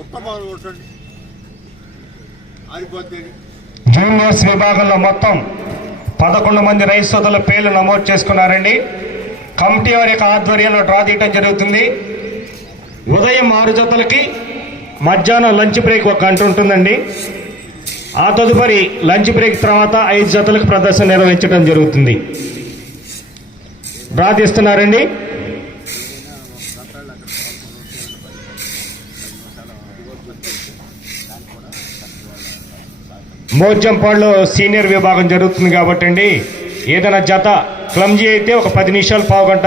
ఉత్తమాలు కొట్టండి జూనియర్స్ విభాగంలో మొత్తం పదకొండు మంది రైతుల పేర్లు నమోదు చేసుకున్నారండి. కమిటీ వారి యొక్క ఆధ్వర్యంలో డ్రా తీయటం జరుగుతుంది. ఉదయం ఆరు జతలకి మధ్యాహ్నం లంచ్ బ్రేక్ ఒక గంట ఉంటుందండి. ఆ తదుపరి లంచ్ బ్రేక్ తర్వాత ఐదు జతలకు ప్రదర్శన నిర్వహించడం జరుగుతుంది. డ్రా తీస్తున్నారండి. మోజంపాడులో సీనియర్ విభాగం జరుగుతుంది కాబట్టి అండి ఏదైనా జత క్లమ్జీ అయితే ఒక పది నిమిషాలు పావు గంట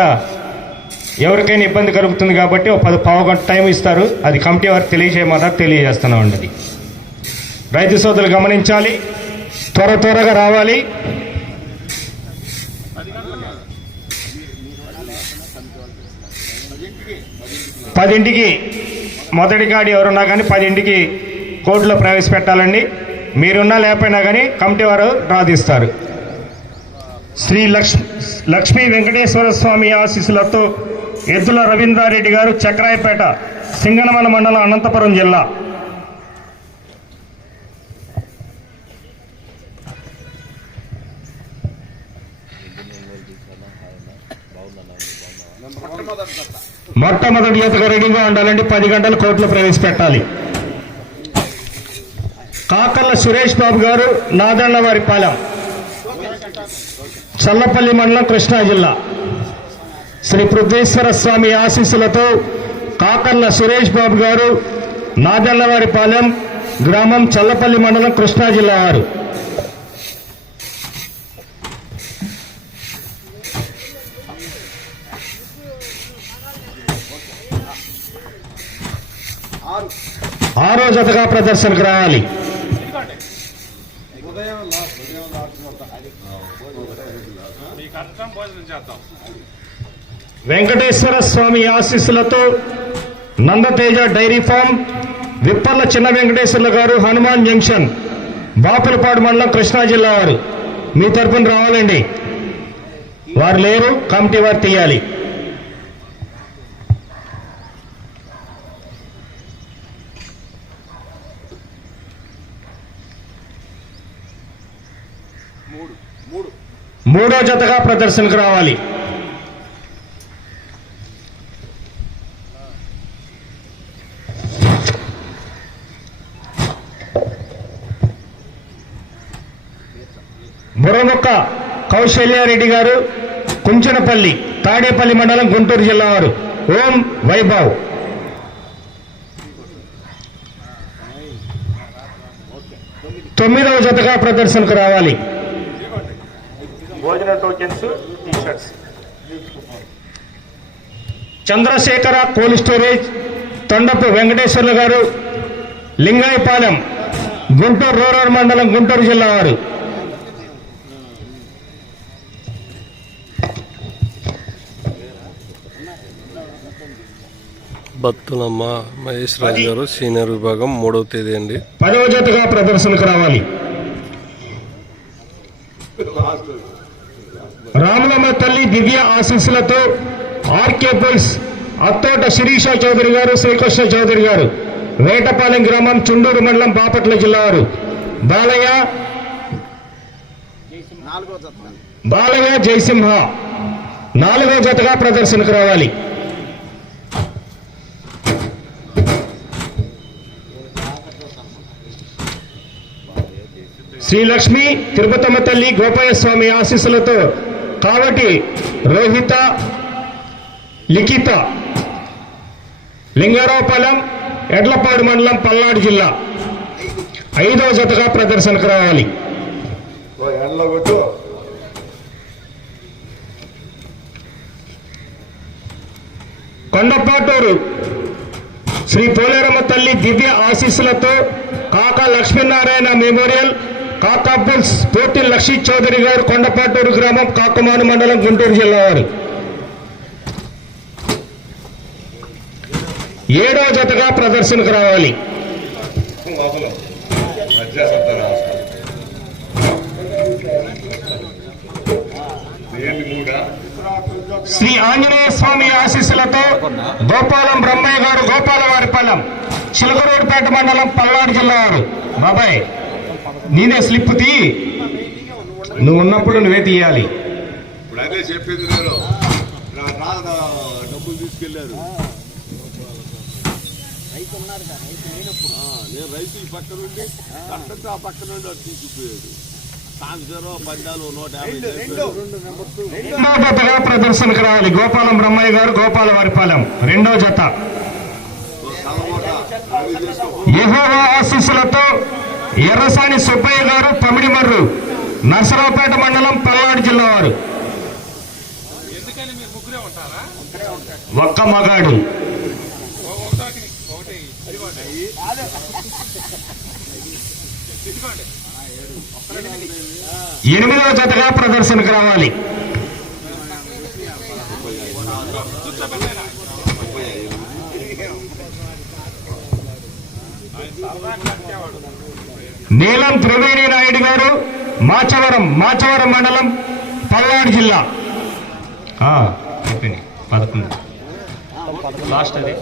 ఎవరికైనా ఇబ్బంది కలుగుతుంది కాబట్టి ఒక పది పావు గంట టైం ఇస్తారు. అది కమిటీ వారికి తెలియజేయమన్నారు తెలియజేస్తున్నామండి. అది రైతు సోదరులు గమనించాలి త్వర త్వరగా రావాలి. పదింటికి మొదటి గాడి ఎవరున్నా కానీ పదింటికి కోర్టులో ప్రవేశపెట్టాలండి. మీరున్నా లేకపోయినా కానీ కమిటీ వారు డ్రా తీస్తారు శ్రీ లక్ష్మి లక్ష్మీ వెంకటేశ్వర స్వామి ఆశీస్సులతో ఎద్దుల రవీంద్రారెడ్డి గారు చక్రాయపేట సింగనమల మండలం అనంతపురం జిల్లా. మొట్టమొదటి దత్త రెడీగా ఉండాలంటే పది గంటలు కోర్టులో ప్రవేశపెట్టాలి. కాకర్ల సురేష్ బాబు గారు నాదళ్ళ చల్లపల్లి మండలం కృష్ణా జిల్లా. శ్రీ పృథ్వేశ్వర స్వామి ఆశీస్సులతో కాకర్ల సురేష్ బాబు గారు నాదన్నవారిపాలెం గ్రామం చల్లపల్లి మండలం కృష్ణా జిల్లా వారు. ఆరో జతగా ప్రదర్శనకు రావాలి. ఉదయం లాస్ట్ ఉదయం లాస్ట్ మొత్తం వెంకటేశ్వర స్వామి ఆశీస్సులతో నందతేజ డైరీ ఫామ్ విప్పర్ల చిన్న వెంకటేశ్వర్ల గారు హనుమాన్ జంక్షన్ బాపులపాడు మండలం కృష్ణా జిల్లా వారు. మీ తరపున రావాలండి. వారు లేరు కమిటీ వారు తీయాలి. మూడో జతగా ప్రదర్శనకు రావాలి. బుర్రమొక్క కౌశల్యారెడ్డి గారు కుంచనపల్లి తాడేపల్లి మండలం గుంటూరు జిల్లా వారు. ఓం వైభవ్. తొమ్మిదవ జతగా ప్రదర్శనకు రావాలి. భోజన tokens T shirts. Chandrasekhara cold storage Tondapu Venkateswarlu garu Lingayapalem Guntur rural మండలం గుంటూరు జిల్లా వారు. బత్తులమ్మ మహేష్ రాజు గారు సీనియర్ విభాగం మూడవ తేదీ అండి. పదవ జతగా ప్రదర్శనకు రావాలి. రాములమ్మ తల్లి దివ్య ఆశీస్సులతో ఆర్కే పుల్స్ అత్తోట శిరీష చౌదరి గారు శ్రీకృష్ణ చౌదరి గారు వేటపాలెం గ్రామం చుండూరు మండలం బాపట్ల జిల్లా వారు. బాలయ్య బాలయ్య జయసింహ. నాలుగో జతగా ప్రదర్శనకు రావాలి. శ్రీలక్ష్మి తిరుపతమ్మ తల్లి గోపాయ స్వామి ఆశీస్సులతో కాబట్టి రోహిత లిఖిత లింగారావుపాలెం ఎడ్లపాడు మండలం పల్నాడు జిల్లా. ఐదవ జతగా ప్రదర్శనకు రావాలి. కొండపాటూరు శ్రీ పోలేరమ్మ తల్లి దివ్య ఆశీస్సులతో కాకా లక్ష్మీనారాయణ మెమోరియల్ కాకాబుల్స్ పోటీ లక్ష్మీ చౌదరి గారు కొండపాటూరు గ్రామం కాకుమాను మండలం గుంటూరు జిల్లా వారు. ఏడో జతగా ప్రదర్శనకు రావాలి. శ్రీ ఆంజనేయ స్వామి ఆశీస్సులతో గోపాలం బ్రహ్మయ్య గారు గోపాలవారిపాలెం చిలకరూరుపేట మండలం పల్నాడు జిల్లా వారు. బాబాయ్. నేనే స్లిప్ తీ. నువ్వు ఉన్నప్పుడు నువ్వే తీయాలి. ఇప్పుడు అదే చెప్పింది నేను. నా నాన్న డబ్బులు తీసుకెళ్ళారు ఆ, నేను రైతు ఈ పక్క నుండి కట్టంతో ఆ పక్క నుండి తీసుకుపోయాడు ప్రదర్శనకు రావాలి? గోపాలం బ్రహ్మయ్య గారు గోపాలవారిపాలెం రెండో జత. యెహోవా ఆశీస్సులతో ఎర్రసాని సుబ్బయ్య గారు పమిడిమర్రు నర్సరావుపేట మండలం పల్నాడు జిల్లా వారు. ఒక్క మగాడు. ఎనిమిదవ జతగా ప్రదర్శనకు రావాలి. నీలం త్రివేణి నాయుడు గారు మాచవరం మాచవరం మండలం పల్నాడు జిల్లా. ఆ, అయిపోయినాయి పదకొండు. లాస్ట్ అది.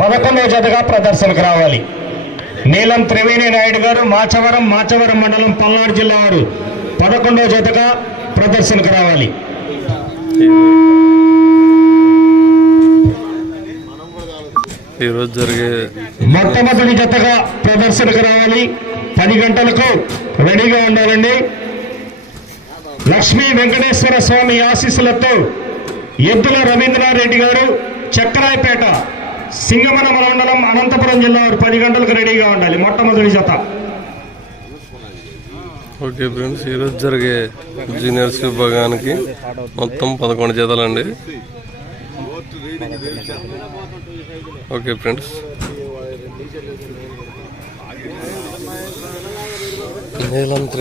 పదకొండవ జతగా ప్రదర్శనకు రావాలి. నీలం త్రివేణి నాయుడు గారు మాచవరం మాచవరం మండలం పల్నాడు జిల్లా వారు పదకొండవ జతగా ప్రదర్శనకు రావాలి. ఈరోజు జరిగే మొట్టమొదటి జతగా ప్రదర్శనకు రావాలి. పది గంటలకు రెడీగా ఉండాలండి. లక్ష్మీ వెంకటేశ్వర స్వామి ఆశీస్సులతో ఎద్దుల రవీంద్రారెడ్డి గారు చక్కరాయపేట సింగమన మండలం అనంతపురం జిల్లా వారు పది గంటలకు రెడీగా ఉండాలి. మొట్టమొదటి జత. ఓకే ఫ్రెండ్స్ ఈరోజు జరిగే జూనియర్స్ విభాగానికి మొత్తం పదకొండు జతలండి. Okay friends. నీలం